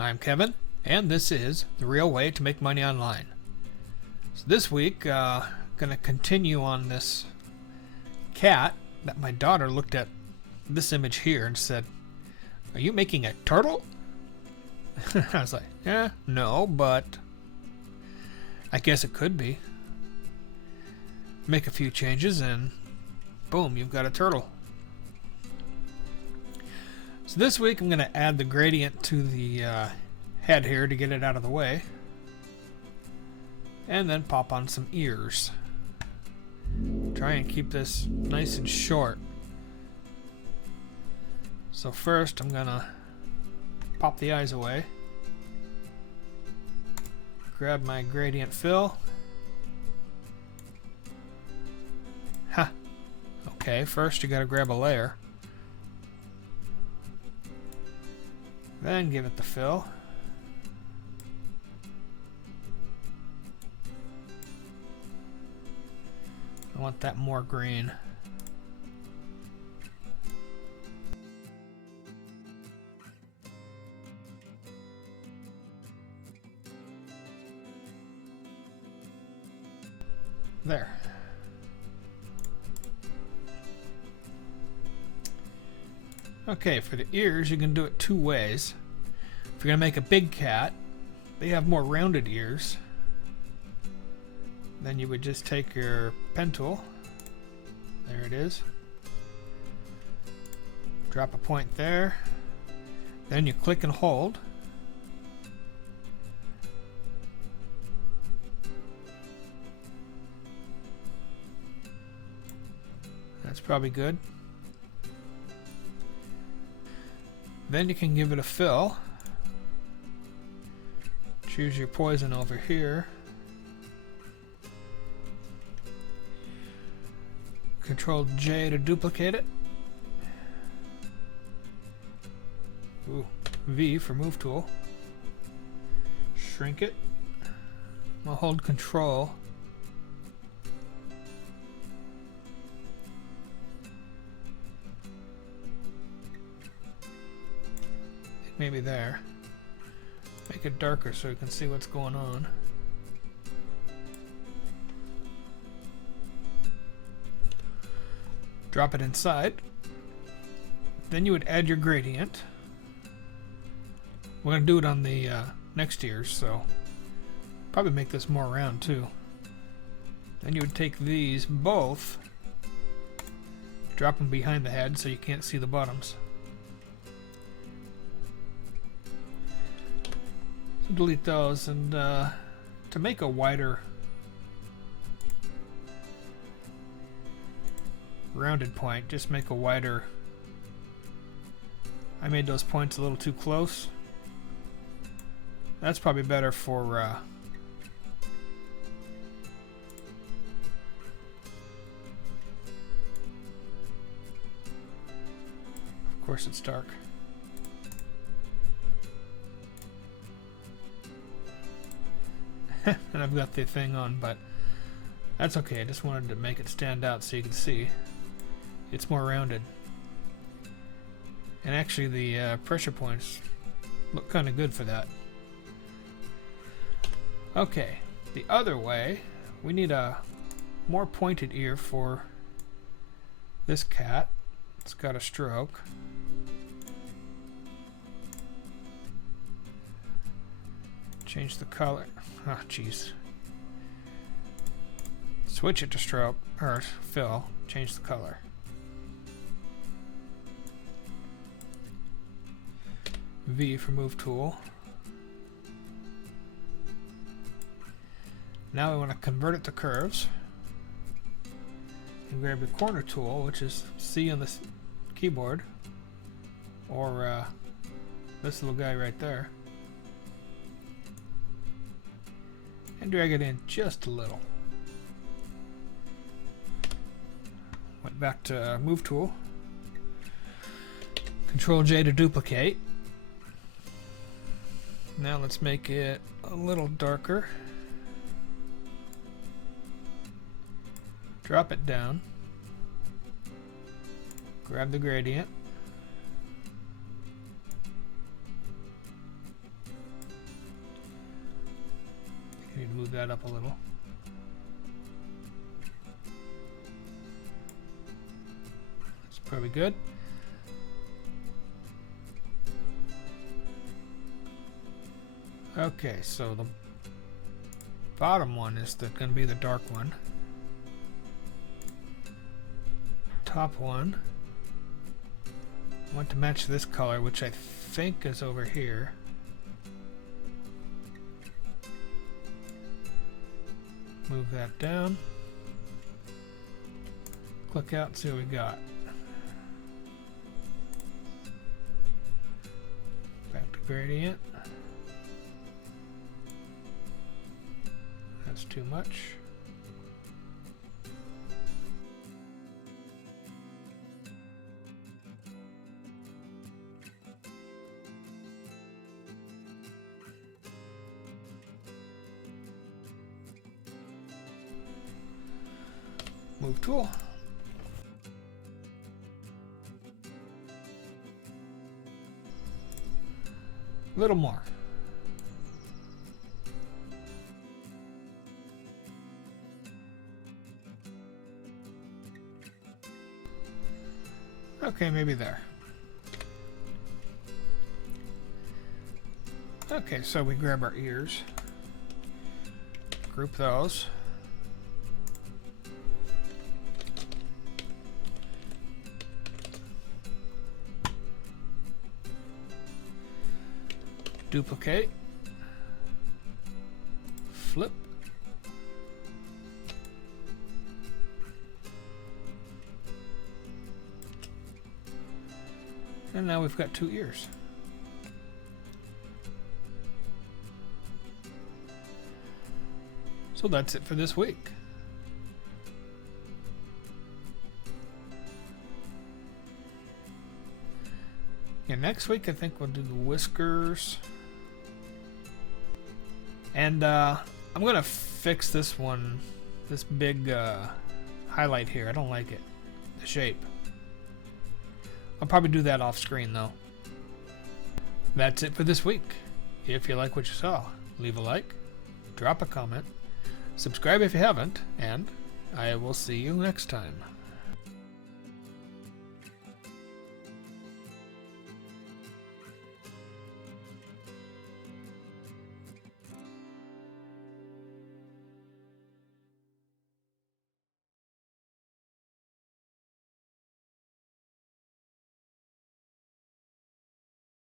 I'm Kevin, and this is The Real Way to Make Money Online. So this week, gonna continue on this cat that my daughter looked at this image here and said, "Are you making a turtle?" I was like, no, but I guess it could be. Make a few changes and boom, you've got a turtle. So this week I'm going to add the gradient to the head here to get it out of the way. And then pop on some ears. Try and keep this nice and short. So first I'm going to pop the eyes away. Grab my gradient fill. Ha! Okay, first you got to grab a layer. Then give it the fill. I want that more green. There. Okay, for the ears, you can do it two ways. If you're going to make a big cat, they have more rounded ears. Then you would just take your pen tool. There it is. Drop a point there. Then you click and hold. That's probably good. Then you can give it a fill. Choose your poison over here. Control J to duplicate it. Ooh, V for move tool. Shrink it. I'll hold Control. Maybe there. Make it darker so you can see what's going on. Drop it inside. Then you would add your gradient. We're going to do it on the next ears, so probably make this more round too. Then you would take these both, drop them behind the head so you can't see the bottoms. Delete those, and to make a wider rounded point, just make a wider. I made those points a little too close. That's probably better for of course it's dark. And I've got the thing on, but that's okay. I just wanted to make it stand out so you can see it's more rounded. And actually the pressure points look kind of good for that. Okay, the other way, we need a more pointed ear for this cat. It's got a stroke. Change the color. Oh, jeez. Switch it to stroke or fill. Change the color. V for move tool. Now we want to convert it to curves. And grab your corner tool, which is C on the keyboard, or this little guy right there. And drag it in just a little. Went back to move tool. Control J to duplicate. Now let's make it a little darker. Drop it down. Grab the gradient. to move that up a little. That's probably good. Okay, so the bottom one is going to be the dark one. Top one, I want to match this color, which I think is over here. Move that down. Click out and see what we got. Back to gradient. That's too much. Move tool. A little more. Okay, maybe there. Okay, so we grab our ears, group those. Duplicate, flip, and now we've got 2 ears. So that's it for this week. Yeah, next week I think we'll do the whiskers. And I'm gonna fix this one, this big highlight here. I don't like it, the shape. I'll probably do that off screen though. That's it for this week. If you like what you saw, leave a like, drop a comment, subscribe if you haven't, and I will see you next time.